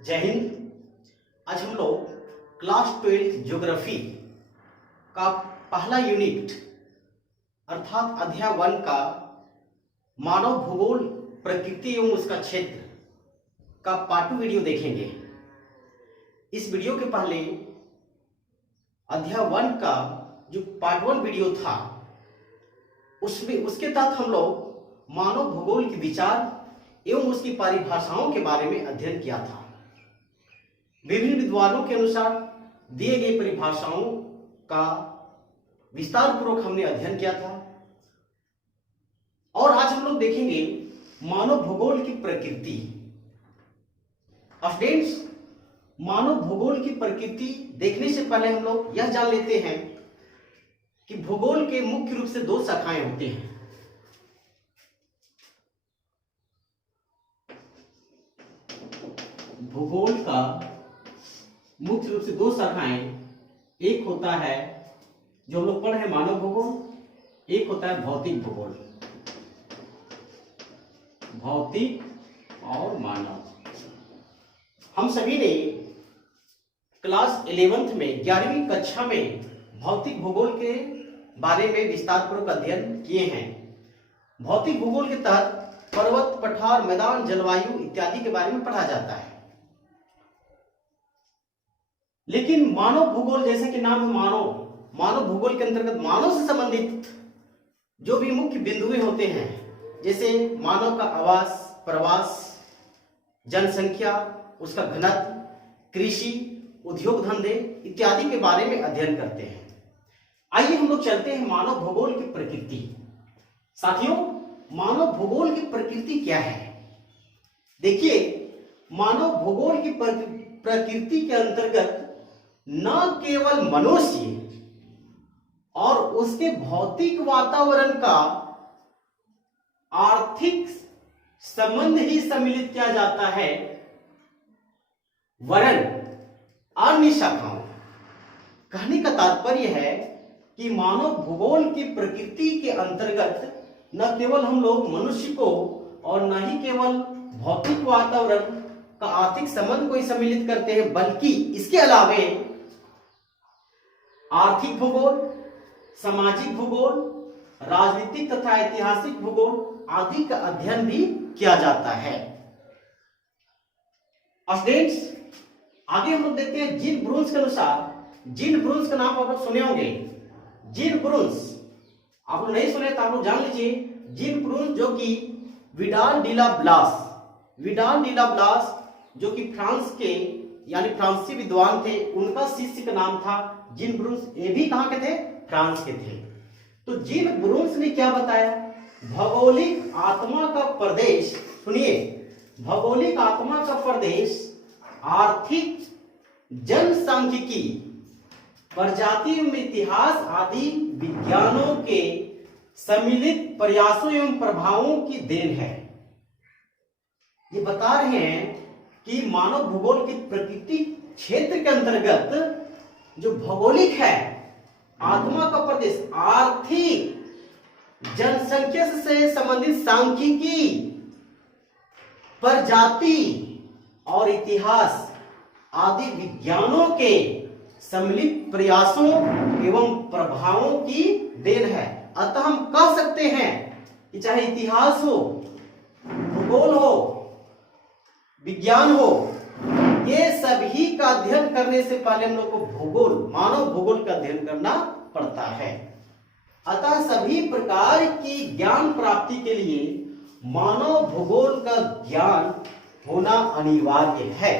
जय हिंद। आज हम लोग क्लास 12 ज्योग्राफी का पहला यूनिट अर्थात अध्याय 1 का मानव भूगोल प्रकृति एवं उसका क्षेत्र का पार्ट 2 वीडियो देखेंगे। इस वीडियो के पहले अध्याय 1 का जो पार्ट 1 वीडियो था उसके तहत हम लोग मानव भूगोल के विचार एवं उसकी परिभाषाओं के बारे में अध्ययन किया था। विभिन्न विद्वानों के अनुसार दिए गए परिभाषाओं का विस्तार पूर्वक हमने अध्ययन किया था और आज हम लोग देखेंगे मानव भूगोल की प्रकृति। स्टूडेंट्स, मानव भूगोल की प्रकृति देखने से पहले हम लोग यह जान लेते हैं कि भूगोल के मुख्य रूप से दो शाखाएं होती हैं। भूगोल का मुख्य रूप से दो शाखाएं, एक होता है जो हम लोग पढ़े हैं मानव भूगोल, एक होता है भौतिक भूगोल। भौतिक और मानव। हम सभी ने क्लास 11th में 11वीं कक्षा में भौतिक भूगोल के बारे में विस्तार पूर्वक अध्ययन किए हैं। भौतिक भूगोल के तहत पर्वत, पठार, मैदान, जलवायु इत्यादि के बारे में पढ़ा जाता है। लेकिन मानव भूगोल, जैसे कि नाम है मानव भूगोल के अंतर्गत मानव से संबंधित जो भी मुख्य बिंदुएं होते हैं, जैसे मानव का आवास, प्रवास, जनसंख्या, उसका घनत्व, कृषि, उद्योग धंधे इत्यादि के बारे में अध्ययन करते हैं। आइए हम लोग चलते हैं मानव भूगोल की प्रकृति। साथियों, मानव भूगोल की प्रकृति क्या है? देखिए, मानव भूगोल की प्रकृति के अंतर्गत न केवल मनुष्य और उसके भौतिक वातावरण का आर्थिक संबंध ही सम्मिलित किया जाता है, वरन अन्य शाखाओं। कहने का तात्पर्य है कि मानव भूगोल की प्रकृति के अंतर्गत न केवल हम लोग मनुष्य को और न ही केवल भौतिक वातावरण का आर्थिक संबंध को ही सम्मिलित करते हैं, बल्कि इसके अलावे आर्थिक भूगोल, सामाजिक भूगोल, राजनीतिक तथा ऐतिहासिक भूगोल आदि का अध्ययन भी किया जाता है। स्टूडेंट्स, आगे हम लोग देखते हैं जीन ब्रून्स के अनुसार। जीन ब्रून्स का नाम आप लोग सुने होंगे। जीन ब्रून्स आप लोग नहीं सुने तो आप लोग जान लीजिए। जीन ब्रून्स जो कि विडाल डी ला ब्लास जो कि फ्रांस के यानी फ्रांसीसी विद्वान थे, उनका शिष्य का नाम था जीन ब्रून्स। ये भी कहां के थे? फ्रांस के थे। तो जीन ब्रून्स ने क्या बताया? भौगोलिक आत्मा का प्रदेश, सुनिए, भौगोलिक आत्मा का प्रदेश आर्थिक, जनसांख्यिकी, प्रजाति एवं इतिहास आदि विज्ञानों के सम्मिलित प्रयासों एवं प्रभावों की देन है। ये बता रहे हैं कि मानव भूगोल की प्रकृति क्षेत्र के अंतर्गत जो भौगोलिक है, आत्मा का प्रदेश, आर्थिक, जनसंख्या से संबंधित सांख्यिकी, प्रजाति और इतिहास आदि विज्ञानों के सम्मिलित प्रयासों एवं प्रभावों की देन है। अतः हम कह सकते हैं कि चाहे इतिहास हो, भूगोल हो, विज्ञान हो, ये सभी का अध्ययन करने से पहले हम लोग को भूगोल, मानव भूगोल का अध्ययन करना पड़ता है। अतः सभी प्रकार की ज्ञान प्राप्ति के लिए मानव भूगोल का ज्ञान होना अनिवार्य है।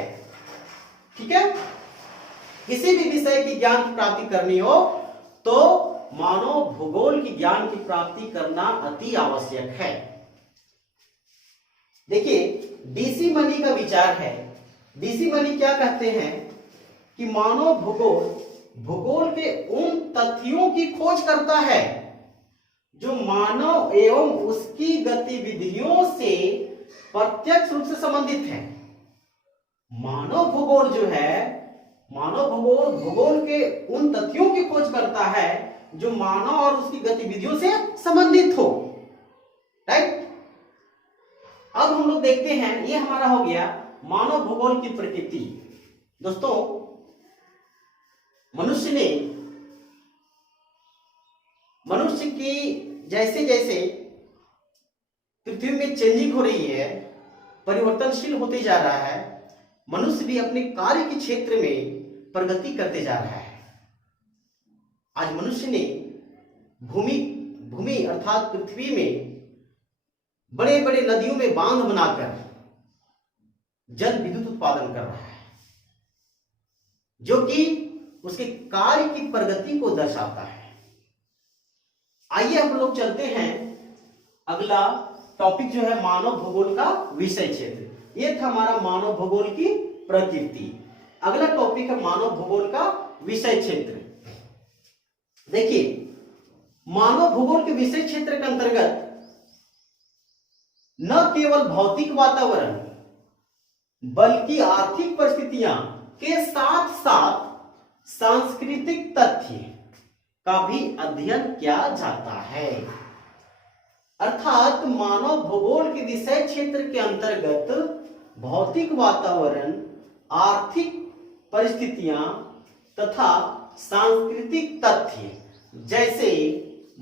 ठीक है? किसी भी विषय की ज्ञान की प्राप्ति करनी हो तो मानव भूगोल की ज्ञान की प्राप्ति करना अति आवश्यक है। देखिए, डीसी मनी का विचार है। डीसी मनी क्या कहते हैं कि मानव भूगोल के उन तथ्यों की खोज करता है जो मानव एवं उसकी गतिविधियों से प्रत्यक्ष रूप से संबंधित है। मानव भूगोल जो है, मानव भूगोल के उन तथ्यों की खोज करता है जो मानव और उसकी गतिविधियों से संबंधित हो। राइट? अब हम लोग देखते हैं, ये हमारा हो गया मानव भूगोल की प्रकृति। दोस्तों, मनुष्य की जैसे जैसे पृथ्वी में चेंजिंग हो रही है, परिवर्तनशील होते जा रहा है, मनुष्य भी अपने कार्य के क्षेत्र में प्रगति करते जा रहा है। आज मनुष्य ने भूमि अर्थात पृथ्वी में बड़े बड़े नदियों में बांध बनाकर जल विद्युत उत्पादन कर रहा है, जो कि उसके कार्य की प्रगति को दर्शाता है। आइए हम लोग चलते हैं, अगला टॉपिक जो है मानव भूगोल का विषय क्षेत्र। ये था हमारा मानव भूगोल की प्रकृति। अगला टॉपिक है मानव भूगोल का विषय क्षेत्र। देखिए, मानव भूगोल के विषय क्षेत्र के अंतर्गत न केवल भौतिक वातावरण बल्कि आर्थिक परिस्थितियां के साथ साथ सांस्कृतिक तथ्य का भी अध्ययन किया जाता है। अर्थात मानव भूगोल के विषय क्षेत्र के अंतर्गत भौतिक वातावरण, आर्थिक परिस्थितियां तथा सांस्कृतिक तथ्य जैसे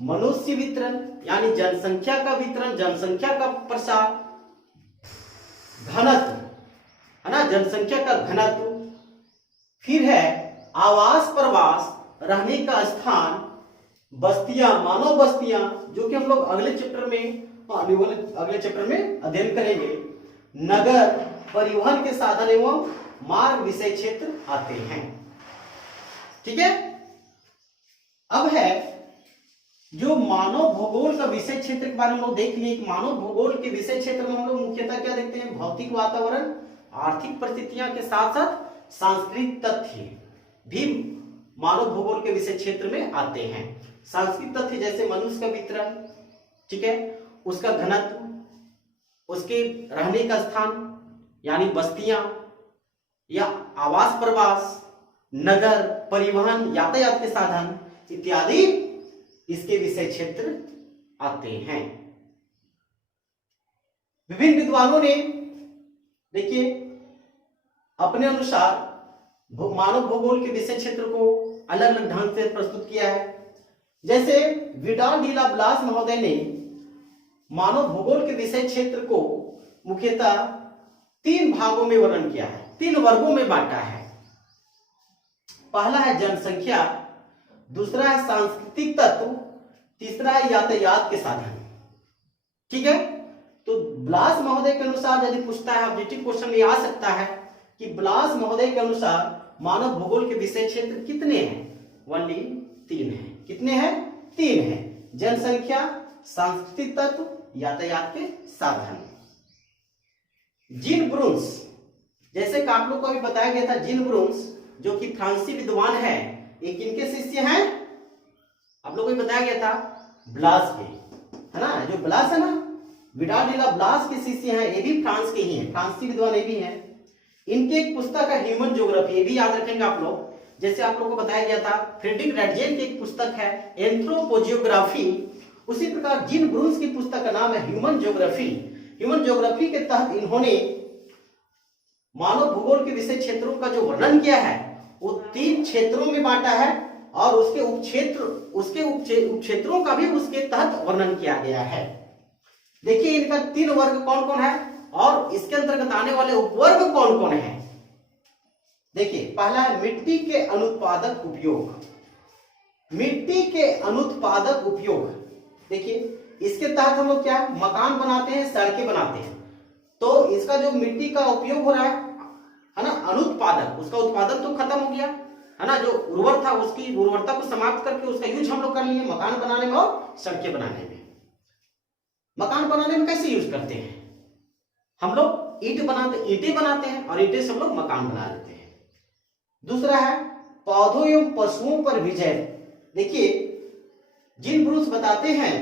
मनुष्य वितरण यानी जनसंख्या का वितरण, जनसंख्या का प्रसार, घनत्व है ना, जनसंख्या का घनत्व, फिर है आवास प्रवास, रहने का स्थान, बस्तियां, मानव बस्तियां, जो कि हम लोग अगले चैप्टर में अध्ययन करेंगे। नगर, परिवहन के साधन एवं मार्ग विषय क्षेत्र आते हैं। ठीक है। अब है जो मानव भूगोल का विषय क्षेत्र के बारे में हम लोग देख लिए। मानव भूगोल के विषय क्षेत्र में हम लोग मुख्यतः क्या देखते हैं? भौतिक वातावरण, आर्थिक परिस्थितियां के साथ साथ सांस्कृतिक तथ्य भी मानव भूगोल के विषय क्षेत्र में आते हैं। सांस्कृतिक तथ्य जैसे मनुष्य का वितरण, ठीक है, उसका घनत्व, उसके रहने का स्थान यानी बस्तियां या आवास प्रवास, नगर, परिवहन, यातायात के साधन इत्यादि इसके विषय क्षेत्र आते हैं। विभिन्न विद्वानों ने देखिए अपने अनुसार मानव भूगोल के विषय क्षेत्र को अलग अलग ढंग से प्रस्तुत किया है। जैसे विडाल डी ला ब्लास महोदय ने मानव भूगोल के विषय क्षेत्र को मुख्यतः 3 भागों में वर्णन किया है, 3 वर्गों में बांटा है। पहला है जनसंख्या, दूसरा है सांस्कृतिक तत्व, तीसरा है यातायात के साधन। ठीक है। तो ब्लास महोदय के अनुसार यदि पूछता है, ऑब्जेक्टिव क्वेश्चन में आ सकता है कि ब्लास महोदय के अनुसार मानव भूगोल के विषय क्षेत्र कितने हैं? ओनली 3 हैं। कितने हैं? 3 हैं। जनसंख्या, सांस्कृतिक तत्व, यातायात के साधन। जीन ब्रून्स, जैसे कि आप लोग को अभी बताया गया था, जीन ब्रून्स जो कि फ्रांसीसी विद्वान है, ये किनके शिष्य हैं? आप लोगों को बताया गया था ब्लास के, है ना। जो ब्लास है ना, विडाल डी ला ब्लास के शिष्य हैं, ये भी फ्रांस के ही हैं, फ्रांसीसी विद्वान ये भी हैं। इनकी एक पुस्तक है ह्यूमन ज्योग्राफी, ये भी याद रखेंगे आप लोग। जैसे आप लोगों को बताया गया था फ्रेडरिक रैटजेन की एक पुस्तक है एंथ्रोपोजियोग्राफी, उसी प्रकार जीन ब्रून्स की पुस्तक का नाम है ह्यूमन ज्योग्राफी। ह्यूमन ज्योग्राफी के तहत इन्होंने मानव भूगोल के विषय क्षेत्रों का जो वर्णन किया है वो 3 क्षेत्रों में बांटा है और उसके उपक्षेत्रों का भी उसके तहत वर्णन किया गया है। देखिए इनका 3 वर्ग कौन कौन है और इसके अंतर्गत आने वाले उपवर्ग कौन कौन है। देखिए पहला है मिट्टी के अनुत्पादक उपयोग। मिट्टी के अनुत्पादक उपयोग, देखिए इसके तहत हम लोग क्या मकान बनाते हैं, सड़कें बनाते हैं। तो इसका जो मिट्टी का उपयोग हो रहा है ना, अनुत्पादक, उसका उत्पादन तो खत्म हो गया है ना, जो उर्वर था उसकी उर्वरता को समाप्त करके उसका यूज हम लोग कर लिए मकान बनाने में और सड़कें बनाने में। मकान बनाने में कैसे यूज करते हैं हम लोग? ईंटें बनाते हैं और ईंटें से हम लोग मकान बना लेते हैं। दूसरा है पौधों एवं पशुओं पर विजय। देखिए जीन ब्रून्स बताते हैं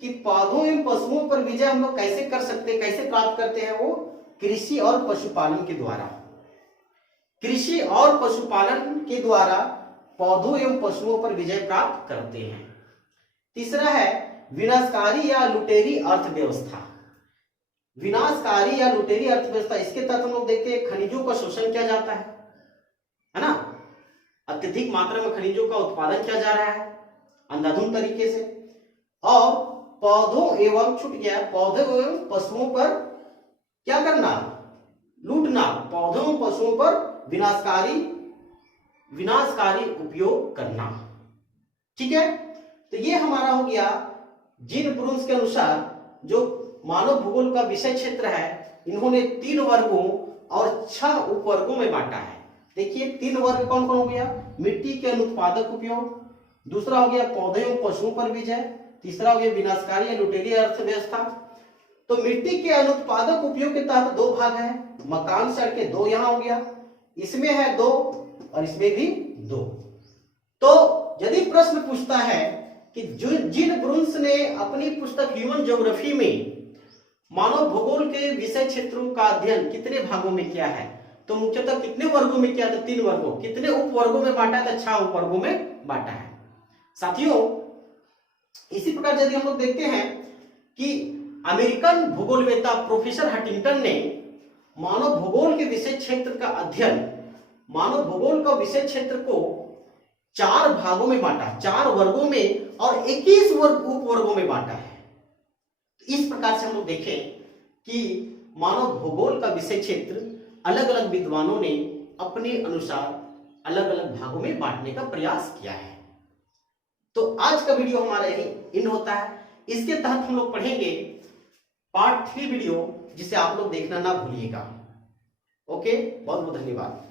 कि पौधों एवं पशुओं पर विजय हम लोग कैसे कर सकते हैं, कैसे प्राप्त करते हैं? वो कृषि और पशुपालन के द्वारा। कृषि और पशुपालन के द्वारा पौधों एवं पशुओं पर विजय प्राप्त करते हैं। तीसरा है विनाशकारी या लुटेरी अर्थव्यवस्था। विनाशकारी या लुटेरी अर्थव्यवस्था, इसके तहत हम लोग देखते हैं खनिजों का शोषण किया जाता है ना, अत्यधिक मात्रा में खनिजों का उत्पादन किया जा रहा है अंधाधुंध तरीके से, और पौधों एवं पौधों एवं पशुओं पर क्या करना, लूटना, पौधों एवं पशुओं पर विनाशकारी उपयोग करना। ठीक है, तो ये हमारा हो गया जीन ब्रून्स के अनुसार जो मानव भूगोल का विषय क्षेत्र है, इन्होंने 3 वर्गों और 6 उपवर्गों में बांटा है। देखिए 3 वर्ग कौन कौन हो गया, मिट्टी के अनुत्पादक उपयोग, दूसरा हो गया पौधे एवं पशुओं पर विजय, तीसरा हो गया विनाशकारी या लुटेरी अर्थव्यवस्था। तो मिट्टी के अनुत्पादक उपयोग के तहत 2 भाग है, मकान सड़कें 2 यहां हो गया, इसमें है 2 और इसमें भी 2। तो यदि प्रश्न पूछता है कि जीन ब्रून्स ने अपनी पुस्तक ह्यूमन ज्योग्राफी में मानव भूगोल के विषय क्षेत्रों का अध्ययन कितने भागों में किया है, तो मुख्यतः कितने वर्गों में किया था, 3 वर्गों, कितने उपवर्गों में बांटा था, 6 उपवर्गों में बांटा है। साथियों इसी प्रकार यदि हम लोग देखते हैं कि अमेरिकन भूगोलवेत्ता प्रोफेसर हंटिंगटन ने मानव भूगोल के विषय क्षेत्र का अध्ययन, मानव भूगोल का विषय क्षेत्र को 4 भागों में बांटा, 4 वर्गों में और 21 उपवर्गों में बांटा है। इस प्रकार से हम लोग देखें कि मानव भूगोल का विषय क्षेत्र अलग अलग विद्वानों ने अपने अनुसार अलग अलग भागों में बांटने का प्रयास किया है। तो आज का वीडियो हमारा यही इन होता है। इसके तहत हम लोग पढ़ेंगे पार्ट 3 वीडियो, जिसे आप लोग देखना ना भूलिएगा। ओके, बहुत बहुत धन्यवाद।